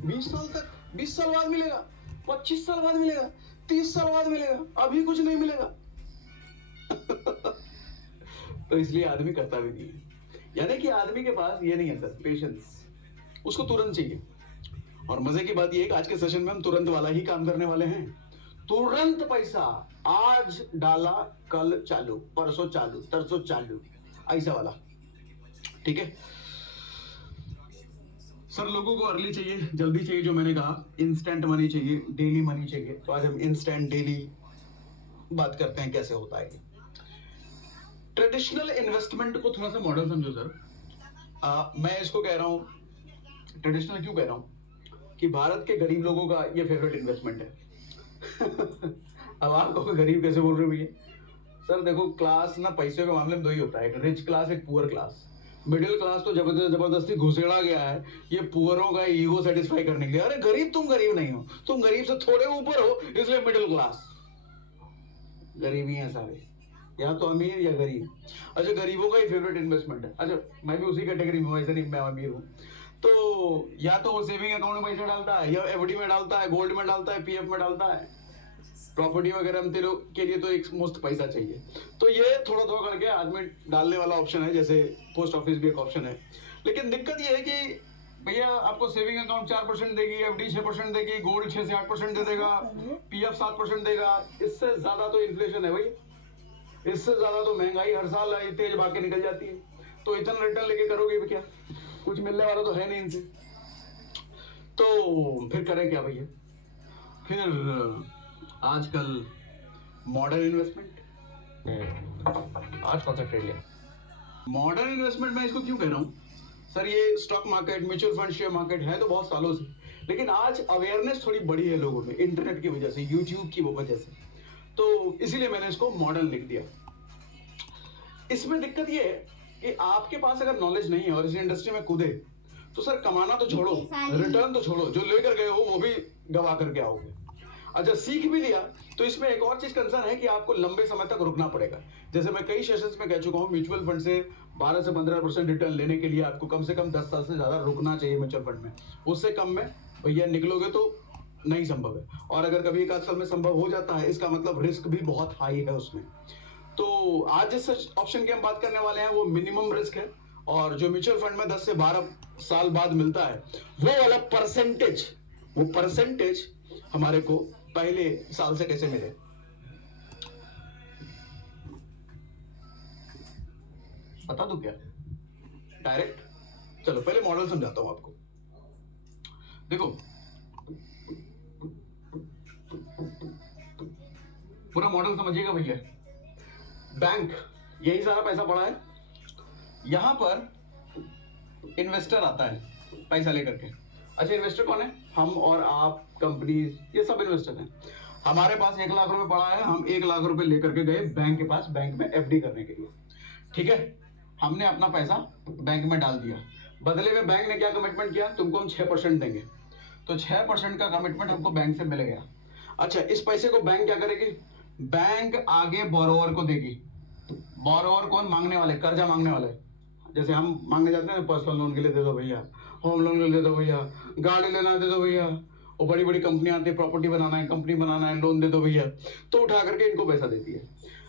20 साल तक, 20 साल बाद मिलेगा, 25 साल बाद मिलेगा, 30 साल बाद मिलेगा, अभी कुछ नहीं मिलेगा। तो इसलिए आदमी करता भी नहीं है। यानी कि आदमी के पास ये नहीं है सर, पेशेंस, उसको तुरंत चाहिए। और मजे की बात ये है कि आज के सेशन में हम तुरंत वाला ही काम करने वाले हैं। तुरंत पैसा, आज डाला कल चालू, परसों चालू, तरसों चालू, ऐसा वाला। ठीक है सर, लोगों को अर्ली चाहिए, जल्दी चाहिए, जो मैंने कहा इंस्टेंट मनी चाहिए, डेली मनी चाहिए। तो आज हम इंस्टेंट डेली बात करते हैं कैसे होता है। ट्रेडिशनल इन्वेस्टमेंट को थोड़ा सा मॉडल समझो सर। मैं इसको कह रहा हूं ट्रेडिशनल, क्यों कह रहा हूं कि भारत के गरीब लोगों का ये फेवरेट इन्वेस्टमेंट है। अब आप कहोगे गरीब कैसे बोल रहे हो भैया? सर देखो, क्लास ना पैसे के मामले में दो ही होता है, एक रिच क्लास, एक पुअर क्लास। मिडिल क्लास तो जबरदस्ती घुसेड़ा गया है ये पुअरों का ईगो सेटिस्फाई करने के लिए। अरे गरीब, तुम गरीब नहीं हो, तुम गरीब से थोड़े ऊपर हो, इसलिए मिडिल क्लास। गरीबी है सारे, या तो अमीर या गरीब। अच्छा, गरीबों का ही फेवरेट इन्वेस्टमेंट है। अच्छा, मैं भी उसी कैटेगरी में हूँ, ऐसे नहीं मैं अमीर हूँ। तो या तो वो सेविंग अकाउंट में पैसा डालता है, या एफडी में डालता है, गोल्ड में डालता है, पीएफ में डालता है। प्रॉपर्टी वगैरह में तेरे के लिए तो एक मुफ्त पैसा चाहिए। तो ये थोड़ा थोड़ा करके आदमी डालने वाला ऑप्शन है, जैसे पोस्ट ऑफिस भी एक ऑप्शन है। लेकिन दिक्कत ये है कि भैया आपको सेविंग अकाउंट 4% देगी, एफडी 6% देगी, गोल्ड 6 से 8% दे देगा, पीएफ 7% देगा। इससे ज्यादा तो इन्फ्लेशन है भाई, इससे ज्यादा तो महंगाई हर साल तेज भाग के निकल जाती है। तो इतना रिटर्न लेके करोगे भी क्या? कुछ मिलने वाला तो है नहीं इनसे। तो फिर करें क्या भैया? फिर आजकल मॉडर्न इन्वेस्टमेंट, आज कौन सा ट्रेड लिया? मॉडर्न इन्वेस्टमेंट मैं इसको क्यों कह रहा हूं सर, ये stock market, mutual fund, share market है तो बहुत सालों से, लेकिन आज अवेयरनेस थोड़ी बढ़ी है लोगों में, इंटरनेट की वजह से, यूट्यूब की वजह से। तो इसीलिए मैंने इसको मॉडर्न लिख दिया। इसमें दिक्कत ये है कि आपके पास अगर नॉलेज नहीं है और इस इंडस्ट्री में कूदे, तो सर कमाना तो छोड़ो, रिटर्न तो छोड़ो, जो लेकर गए हो वो भी गवा करके आओगे। अच्छा, सीख भी लिया तो इसमें एक और चीज कंसर्न है कि आपको लंबे समय तक रुकना पड़ेगा। जैसे मैं कई सेशंस में कह चुका हूं, म्यूचुअल फंड से 12 से 15% रिटर्न लेने के लिए आपको कम से कम 10 साल से ज्यादा रुकना चाहिए म्यूचुअल फंड में। उससे कम में भैया निकलोगे तो नहीं संभव है। और अगर कभी एक आध साल में संभव हो जाता है, इसका मतलब रिस्क भी बहुत हाई है उसमें। तो आज जिस ऑप्शन की हम बात करने वाले हैं वो मिनिमम रिस्क है, और जो म्यूचुअल फंड में 10 से 12 साल बाद मिलता है, वो वाला परसेंटेज हमारे को पहले साल से कैसे मिले। बता दूं क्या डायरेक्ट? चलो पहले मॉडल समझाता हूं आपको। देखो, पूरा मॉडल समझिएगा भैया। बैंक, यही सारा पैसा पड़ा है, यहां पर इन्वेस्टर आता है पैसा लेकर के। अच्छा, इन्वेस्टर कौन है? हम और आप, कंपनीज, ये सब इन्वेस्टर हैं। हमारे पास 1 लाख रुपए पड़ा है, हम 1 लाख रुपए लेकर के गए बैंक के पास, बैंक में एफडी करने के लिए। ठीक है, हमने अपना पैसा बैंक में डाल दिया। बदले में बैंक ने क्या कमिटमेंट किया? तुमको हम 6% देंगे। तो 6% का कमिटमेंट हमको बैंक से मिल गया। अच्छा, इस पैसे को बैंक क्या करेगी? बैंक आगे बोरोवर को देगी। बोरोवर कौन? मांगने वाले, कर्जा मांगने वाले। जैसे हम मांगने जाते हैं पर्सनल लोन के लिए दे दो भैया, होम लोन के लिए दे दो भैया, गाड़ी लेना है दे दो भैया, और बड़ी बड़ी कंपनी आती है, प्रॉपर्टी बनाना है, कंपनी बनाना है, लोन दे दो भैया, तो उठा करके इनको पैसा देती है।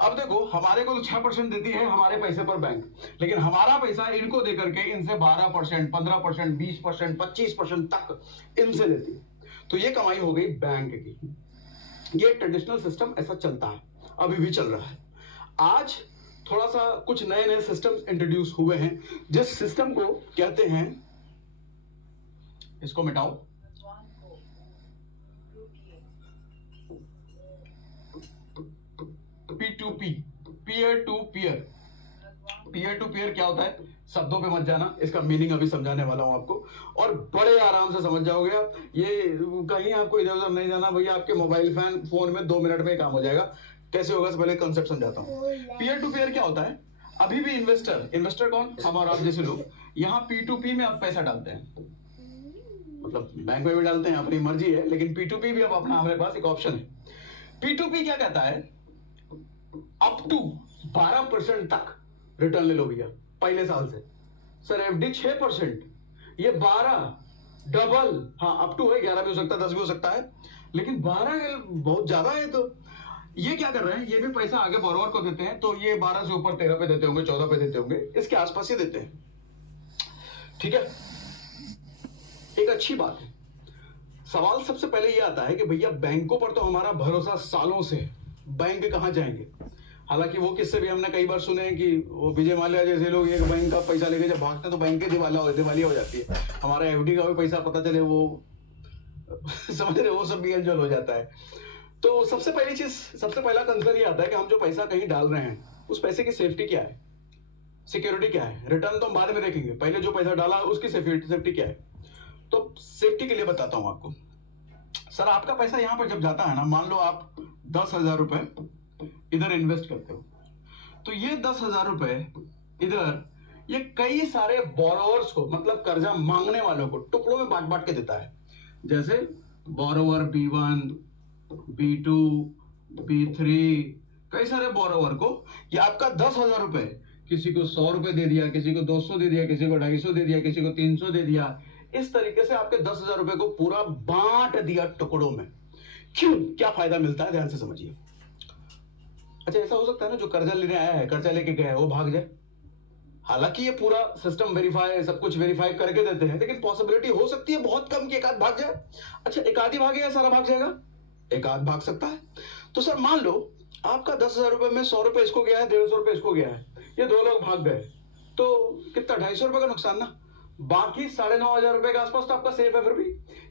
अब देखो, हमारे को तो 6% देती है हमारे पैसे पर बैंक, लेकिन हमारा पैसा इनको दे करके इनसे 12%, 15%, 20%, 25% तक इनसे लेती है। तो ये कमाई हो गई बैंक की। ये ट्रेडिशनल सिस्टम ऐसा चलता है, अभी भी चल रहा है। आज थोड़ा सा कुछ नए नए सिस्टम्स इंट्रोड्यूस हुए हैं, जिस सिस्टम को कहते हैं, इसको मिटाओ, P2P, peer to peer. Peer to peer क्या होता है? शब्दों पे मत जाना, इसका मीनिंग अभी समझाने वाला हूं आपको, और बड़े आराम से समझ जाओगे आप। ये कहीं आपको इधर उधर नहीं जाना भैया, आपके मोबाइल फोन में 2 मिनट में काम हो जाएगा। कैसे होगा, पहले कंसेप्ट समझाता हूं। पीयर टू पीयर क्या होता है? अभी भी इन्वेस्टर कौन? हम और आप जैसे लोग। यहाँ P2P में आप पैसा डालते हैं, मतलब बैंक में भी डालते हैं, अपनी मर्जी है, लेकिन P2P भी अब अपना हमारे पास एक ऑप्शन है। P2P क्या कहता है? अप टू 12% तक रिटर्न ले लो भैया पहले साल से। सर एफडी 6%, ये 12, डबल। हाँ, अप टू है, 11 भी हो सकता है, 10 भी हो सकता है, लेकिन 12 बहुत ज्यादा है। तो ये क्या कर रहे हैं, ये भी पैसा आगे बोरोवर को देते हैं, तो ये 12 से ऊपर 13 पे देते होंगे, 14 पे देते होंगे, इसके आसपास ही देते हैं। ठीक है, एक अच्छी बात है। सवाल सबसे पहले ये आता है कि भैया बैंकों पर तो हमारा भरोसा सालों से है, बैंक कहां जाएंगे। हालांकि वो किस्से भी हमने कई बार सुने हैं कि वो विजय माल्या जैसे लोग एक बैंक का पैसा लेके जब भागते हैं तो बैंक दिवालिया हो जाती है। हमारा एफडी का भी पैसा पता चले वो समझ रहे, वो सब भी अलझल हो जाता है। तो सबसे पहला कंसर्न ये आता है कि हम जो पैसा कहीं डाल रहे हैं उस पैसे की सेफ्टी क्या है, सिक्योरिटी क्या है। रिटर्न तो हम बाद में देखेंगे, पहले जो पैसा डाला उसकी सेफ्टी क्या है। तो सेफ्टी के लिए बताता हूं आपको। सर, आपका पैसा यहां पर जब जाता है ना, मान लो आप 10,000 रुपए इधर इन्वेस्ट करते हो, तो ये 10,000 रुपए इधर ये कई सारे बोरोवर्स को, मतलब कर्जा मांगने वालों को टुकड़ों में बांट बांट के देता है। जैसे बोरोवर B1, B2, B3, कई सारे बोरोवर को ये आपका 10,000 रुपए किसी को 100 रुपए दे दिया, किसी को 200 दे दिया, किसी को 250 दे दिया, किसी को 300 दे दिया। इस तरीके से आपके 10,000 रुपए को पूरा बांट दिया टुकड़ों में। क्यों, क्या फायदा मिलता है, ध्यान से समझिए। अच्छा, ऐसा हो सकता है ना, जो कर्जा लेने आया है, कर्जा लेके गया है, वो भाग जाए। हालांकि ये पूरा सिस्टम वेरीफाई, सब कुछ वेरीफाई करके देते हैं, लेकिन पॉसिबिलिटी हो सकती है बहुत कम कि एक आध भाग जाए। अच्छा, एक आधी भागे या सारा भाग जाएगा, एक आध भाग सकता है। तो सर मान लो आपका 10,000 रुपए में 100 रुपए इसको गया है, 150 रुपए इसको गया है, ये 2 लोग भाग गए, तो कितना, 250 रुपए का नुकसान ना। बाकी 9,500 रुपए के आसपास तो आपका सेफ है फिर भी,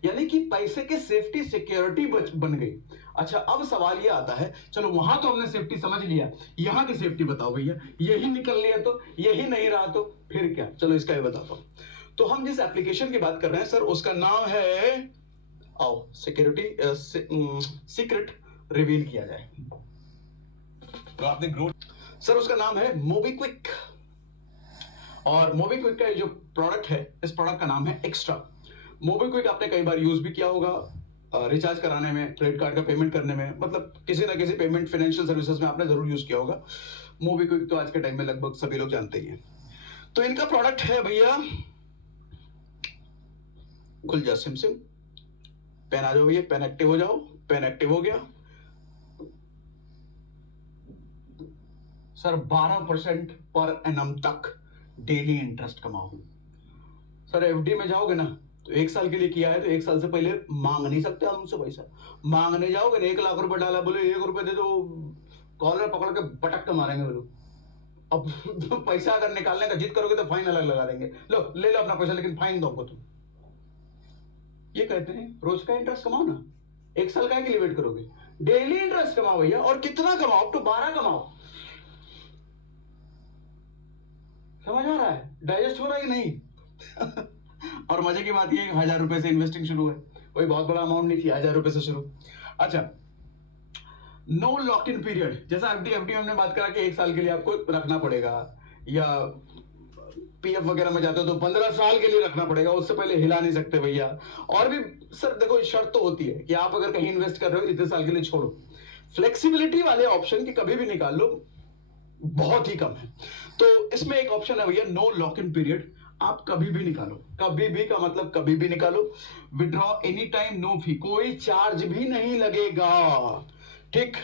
यानी कि पैसे की सेफ्टी सिक्योरिटी बन गई। अच्छा, अब सवाल ये आता है, चलो वहां तो हमने सेफ्टी समझ लिया, यहां की सेफ्टी बताओ भैया। यही निकल लिया तो, यही नहीं रहा तो फिर क्या। चलो इसका भी बताता हूं। तो हम जिस एप्लीकेशन की बात कर रहे हैं सर, उसका नाम है, आओ सिक्योरिटी सीक्रेट रिवील किया जाए। तो आपने ग्रोथ, सर उसका नाम है मोबीक्विक। और मोबीक्विक का जो प्रोडक्ट है, इस प्रोडक्ट का नाम है एक्स्ट्रा। मोबीक्विक आपने कई बार यूज भी किया होगा, रिचार्ज कराने में, क्रेडिट कार्ड का पेमेंट करने में, मतलब किसी ना किसी पेमेंट फाइनेंशियल सर्विसेज में आपने जरूर यूज किया होगा। मोबीक्विक तो आज के टाइम में लगभग सभी लोग जानते ही हैं। तो इनका प्रोडक्ट है भैया, खुल जा सिम, पेन आ जाओ भैया, पेन एक्टिव हो जाओ। पेन एक्टिव हो गया सर, 12% पर एनम तक डेली इंटरेस्ट कमाओ। सर एफडी में जाओगे ना, तो 1 साल के लिए किया है, तो 1 साल से पहले मांग नहीं सकते हम उनसे पैसा। मांगने जाओगे ना, 1 लाख रुपए डाला, बोले 1 रुपए दे दो, कॉलर पकड़ के पटक के मारेंगे वो लोग। अब पैसा अगर निकालने का जिद करोगे तो फाइन अलग लगा देंगे, लो ले लो अपना पैसा, लेकिन फाइन दो तुम। ये कहते हैं रोज का इंटरेस्ट कमाओ ना, 1 साल का के लिए वेट करोगे, डेली इंटरेस्ट कमाओ भैया। और कितना कमाओ, अप टू 12 कमाओ। समझ आ रहा है, डाइजेस्ट हो रहा है कि नहीं? और मजे की बात ये है, 1,000 रुपए से इन्वेस्टिंग शुरू है, कोई बहुत बड़ा अमाउंट नहीं थी, 1,000 रुपए से शुरू। अच्छा, नो लॉक इन पीरियड, जैसा एफडी हमने बात करा कि 1 साल के लिए आपको रखना पड़ेगा, या पीएफ वगैरह में जाते हो तो 15 साल के लिए रखना पड़ेगा, उससे पहले हिला नहीं सकते भैया। और भी सर देखो, शर्त तो होती है कि आप अगर कहीं इन्वेस्ट कर रहे हो इतने साल के लिए छोड़ो। फ्लेक्सिबिलिटी वाले ऑप्शन की कभी भी निकाल लो, बहुत ही कम है। तो इसमें एक ऑप्शन है भैया, नो लॉक इन पीरियड, आप कभी भी निकालो, कभी भी का मतलब कभी भी निकालो। Withdraw any time, no fee, कोई चार्ज भी नहीं लगेगा। ठीक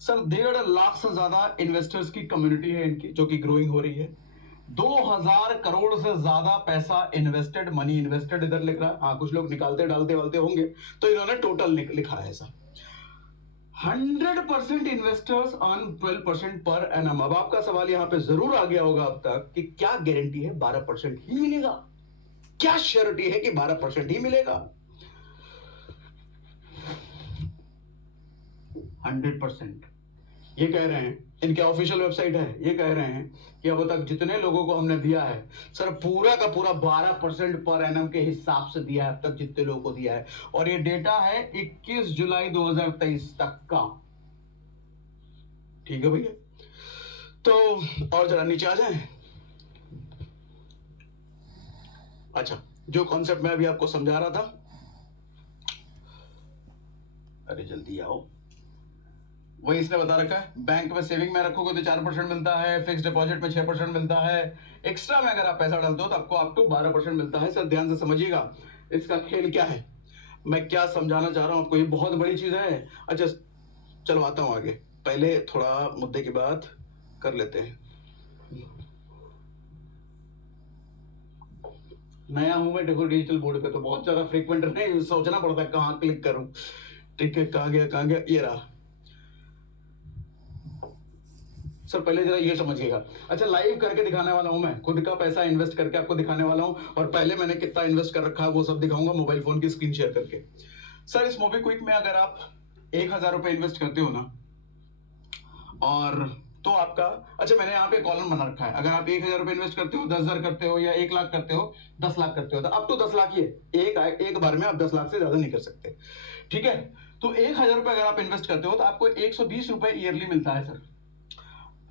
सर, 1.5 लाख से ज्यादा इन्वेस्टर्स की कम्युनिटी है इनकी, जो कि ग्रोइंग हो रही है। 2,000 करोड़ से ज्यादा पैसा इन्वेस्टेड, मनी इन्वेस्टेड इधर लिख रहा है। हाँ, कुछ लोग निकालते डालते वालते होंगे, तो इन्होंने टोटल लिखा है ऐसा। 100% इन्वेस्टर्स अर्न 12% पर एनम। अब आपका सवाल यहां पे जरूर आ गया होगा अब तक कि क्या गारंटी है 12% ही मिलेगा, क्या श्योरिटी है कि 12% ही मिलेगा? 100% ये कह रहे हैं, इनके ऑफिशियल वेबसाइट है, ये कह रहे हैं कि अब तक जितने लोगों को हमने दिया है सर, पूरा का पूरा 12% पर एनम के हिसाब से दिया है अब तक जितने लोगों को दिया है। और ये डेटा है 21 जुलाई 2023 तक का। ठीक है भैया, तो और जरा नीचे आ जाएं। अच्छा, जो कॉन्सेप्ट मैं अभी आपको समझा रहा था, अरे जल्दी आओ, वही इसने बता रखा है। बैंक में सेविंग में रखोगे तो 4% मिलता है, फिक्स डिपॉजिट में 6% मिलता है, एक्स्ट्रा में अगर आप पैसा डालते हो तो आपको अप टू 12% मिलता है। सर ध्यान से समझिएगा, इसका खेल क्या है, मैं क्या समझाना चाह रहा हूं आपको, ये बहुत बड़ी चीज है। अच्छा चलो आता हूं आगे, पहले थोड़ा मुद्दे की बात कर लेते हैं। नया हूं मैं देखो डिजिटल बोर्ड पे, तो बहुत ज्यादा फ्रीक्वेंट नहीं सोचना पड़ता है कहां क्लिक करूं। ठीक है, कहां गया, ये रहा। सर पहले जरा ये समझिएगा, अच्छा लाइव करके दिखाने वाला हूं मैं, खुद का पैसा इन्वेस्ट करके आपको दिखाने वाला हूं, और पहले मैंने कितना इन्वेस्ट कर रखा है वो सब दिखाऊंगा मोबाइल फोन की स्क्रीन शेयर करके। सर इस मोबीक्विक में अगर आप 1,000 रुपए इन्वेस्ट करते हो ना, और तो आपका, अच्छा मैंने यहाँ पे कॉलम बना रखा है, अगर आप 1,000 रुपए इन्वेस्ट करते हो, 10,000 करते हो, या 1 लाख करते हो, 10 लाख करते हो, तो अब तो 10 लाख ही है, एक बार में आप 10 लाख से ज्यादा नहीं कर सकते। ठीक है, तो 1,000 रुपए अगर आप इन्वेस्ट करते हो तो आपको 120 रुपए ईयरली मिलता है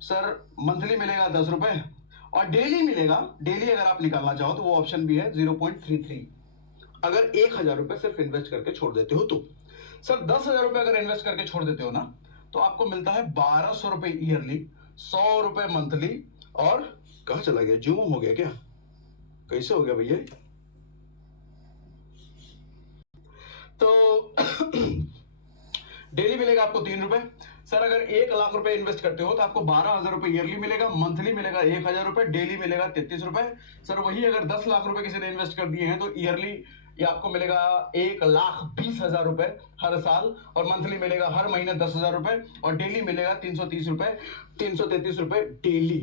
सर मंथली मिलेगा 10 रुपए, और डेली मिलेगा, डेली अगर आप निकालना चाहो तो वो ऑप्शन भी है 0.33, अगर 1,000 रुपए सिर्फ इन्वेस्ट करके छोड़ देते हो तो। सर 10,000 रुपए अगर इन्वेस्ट करके छोड़ देते हो ना, तो आपको मिलता है 1,200 रुपए ईयरली, 100 रुपए मंथली, और कहां चला गया, जूम हो गया क्या, कैसे हो गया भैया, तो डेली मिलेगा आपको 3 रुपए। सर अगर 1 लाख रुपए इन्वेस्ट करते हो तो आपको 12,000 रुपए ईयरली मिलेगा, मंथली मिलेगा 1,000 रुपए, डेली मिलेगा 33 रुपए। सर वही अगर 10 लाख रुपए किसी ने इन्वेस्ट कर दिए हैं तो ईयरली ये आपको मिलेगा 1,20,000 रुपए हर साल, और मंथली मिलेगा हर महीने 10,000 रुपए, और डेली मिलेगा 330 रुपए, 333 रुपए डेली।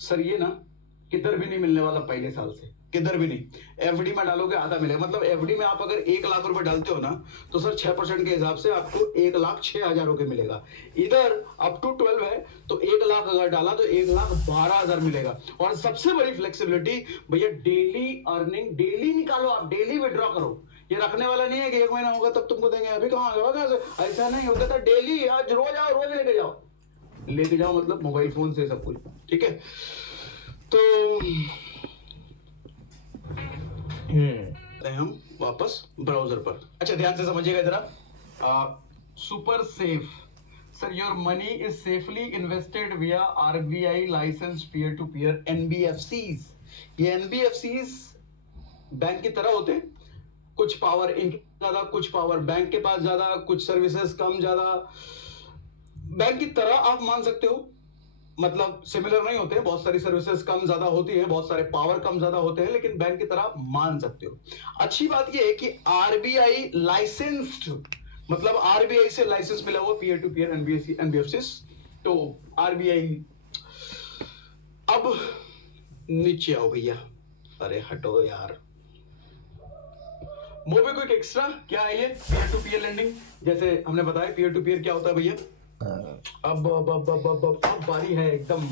सर ये ना किधर भी नहीं मिलने वाला, पहले साल से किधर भी नहीं। एफडी में डालोगे आधा मिलेगा, मतलब एफडी में आप अगर 1 लाख रुपए डालते हो ना, तो सर 6% के हिसाब से आपको 1,06,000 के मिलेगा। इधर अप टू 12 है तो 1 लाख अगर डाला तो 1,12,000 मिलेगा। और सबसे बड़ी फ्लेक्सिबिलिटी भैया, डेली अर्निंग, डेली निकालो, आप डेली विड्रॉ करो, ये रखने वाला नहीं है कि 1 महीना होगा तब तुमको देंगे, अभी कहां होगा, ऐसा नहीं होता था, डेली आज रोज आओ, रोज लेके जाओ मतलब मोबाइल फोन से सब कुछ। ठीक है, तो हम वापस ब्राउजर पर। अच्छा ध्यान से समझिएगा जरा, super safe, sir your money is safely invested via RBI license peer to peer NBFCs. ये एनबीएफसीज बैंक की तरह होते हैं, कुछ पावर इनके ज्यादा, कुछ पावर बैंक के पास ज्यादा, कुछ सर्विसेज कम ज्यादा, बैंक की तरह आप मान सकते हो, मतलब सिमिलर नहीं होते हैं, बहुत सारी सर्विसेज कम ज्यादा होती है, बहुत सारे पावर कम ज्यादा होते हैं, लेकिन बैंक की तरह आप मान सकते हो। अच्छी बात यह है कि आरबीआई लाइसेंस्ड, मतलब आरबीआई से लाइसेंस मिला हुआ पीयर टू पीयर एनबीएफसी, तो आरबीआई। अब नीचे आओ भैया, अरे हटो यार, मोबीक्विक एक्स्ट्रा क्या है, ये पीयर टू पीयर लेंडिंग, जैसे हमने बताया पीयर टू पीयर क्या होता है भैया। अब बारी है एकदम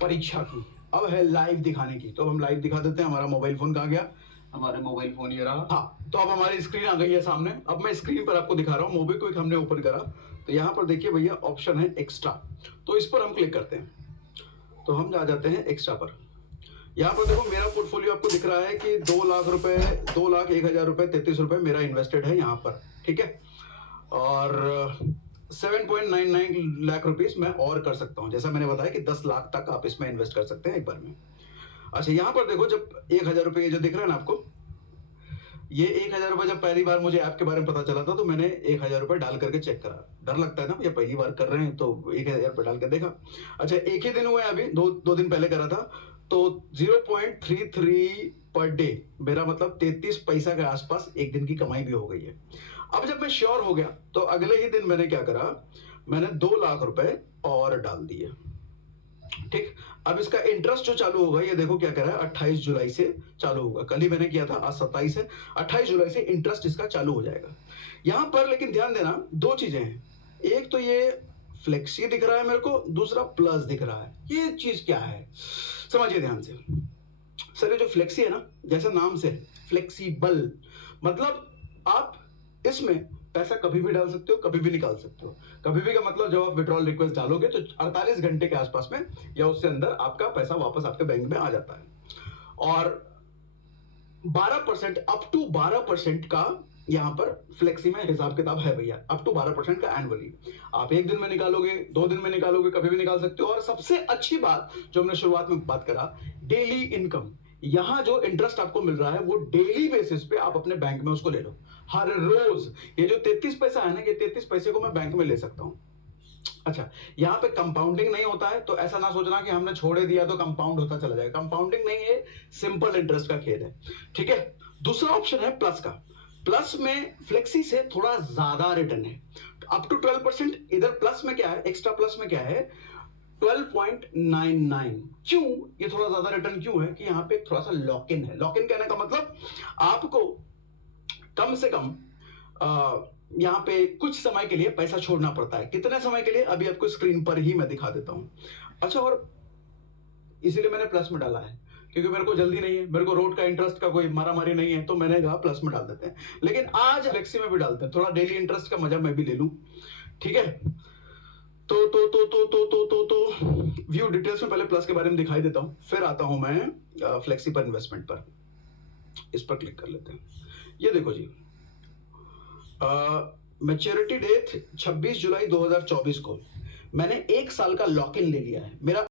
परीक्षा की, अब है लाइव दिखाने की, तो हम लाइव दिखा देते हैं। हमारा मोबाइल फोन कहाँ गया, हमारे मोबाइल फोन ये रहा, हाँ, तो अब हमारी स्क्रीन आ गई है सामने। अब मैं स्क्रीन पर आपको दिखा रहा हूँ, मोबीक्विक हमने ओपन करा, तो यहाँ पर देखिए भैया ऑप्शन है एक्स्ट्रा, तो इस पर हम क्लिक करते हैं, तो हम आ जाते हैं एक्स्ट्रा पर। यहाँ पर देखो मेरा पोर्टफोलियो आपको दिख रहा है कि 2 लाख रुपए, 2,01,000 रुपए, 33 रुपए मेरा इन्वेस्टेड है यहाँ पर। ठीक है, और 7.99 लाख रुपीस मैं और कर सकता हूं, जैसा मैंने बताया कि 10 लाख तक आप इसमें इन्वेस्ट कर सकते हैं एक बार में। अच्छा यहाँ पर देखो, जब 1,000 रुपए जो दिख रहा है ना आपको, ये 1,000 रुपए जब पहली बार मुझे ऐप के बारे में पता चला था, तो मैंने 1,000 रुपए डाल करके चेक करा। डर लगता है ना, ये पहली बार कर रहे हैं, तो 1,000 रुपए डाल कर देखा। अच्छा एक ही दिन हुआ है, अभी दो दिन पहले करा था, तो 0.33 पर डे, मेरा मतलब 33 पैसा के आसपास एक दिन की कमाई भी हो गई है। अब जब मैं श्योर हो गया तो अगले ही दिन मैंने क्या करा, मैंने 2 लाख रुपए और डाल दिए। ठीक, अब इसका इंटरेस्ट जो चालू होगा, ये देखो क्या कह रहा है, 28 जुलाई से चालू होगा। कल ही मैंने किया था, आज 27 है, 28 जुलाई से इंटरेस्ट इसका चालू हो जाएगा यहां पर। लेकिन ध्यान देना, दो चीजें हैं, एक तो ये फ्लेक्सी दिख रहा है मेरे को, दूसरा प्लस दिख रहा है। ये चीज क्या है समझिए ध्यान से। सर ये जो फ्लेक्सी है ना, जैसा नाम से फ्लेक्सिबल, मतलब आप इसमें पैसा कभी भी डाल सकते हो, कभी भी निकाल सकते हो। कभी भी का मतलब जब आप विड्रॉल रिक्वेस्ट डालोगे तो 48 घंटे के आसपास में या उससे अंदर आपका पैसा वापस आपके बैंक में आ जाता है। और 12% अप टू 12% का यहाँ पर फ्लेक्सी में हिसाब किताब है भैया, अप टू 12% का एनुअली। आप एक दिन में निकालोगे, 2 दिन में निकालोगे, कभी भी निकाल सकते हो। और सबसे अच्छी बात जो हमने शुरुआत में बात करा, डेली इनकम, यहां जो इंटरेस्ट आपको मिल रहा है वो डेली बेसिस पे आप अपने बैंक में उसको ले लो, हर रोज। ये जो 33 पैसा है ना, ये 33 पैसे को मैं बैंक में ले सकता हूं। अच्छा, यहां पे कंपाउंडिंग नहीं होता है, तो ऐसा ना सोचना कि हमने छोड़े दिया तो कंपाउंड होता चला जाएगा। कंपाउंडिंग नहीं है, सिंपल इंटरेस्ट का खेल है। ठीक है, दूसरा ऑप्शन है प्लस का। प्लस में फ्लेक्सी से थोड़ा ज्यादा रिटर्न है, अप टू 12%। इधर प्लस में क्या है, एक्स्ट्रा प्लस में क्या है, 12.99। क्यों ये थोड़ा ज्यादा रिटर्न क्यों है कि यहां पे थोड़ा सा लॉक इन है। लॉक इन कहने का मतलब आपको कम से कम यहां पे कुछ समय के लिए पैसा छोड़ना पड़ता है। कितने समय के लिए, अभी आपको स्क्रीन पर ही मैं दिखा देता हूं। अच्छा, और इसीलिए मैंने प्लस में डाला है क्योंकि मेरे को जल्दी नहीं है, मेरे को रोड का इंटरेस्ट का कोई मारामारी नहीं है, तो मैंने कहा प्लस में डाल देते हैं। लेकिन आज फ्लेक्सी में भी डालते हैं, थोड़ा डेली इंटरेस्ट का मजा मैं भी ले लूं। ठीक है, तो व्यू डिटेल्स में पहले प्लस के बारे में दिखाई देता हूं, फिर आता हूं मैं फ्लेक्सी पर इन्वेस्टमेंट पर। इस पर क्लिक कर लेते हैं। ये देखो जी, मैच्योरिटी डेट 26 जुलाई 2024 को मैंने 1 साल का लॉक इन ले लिया है। मेरा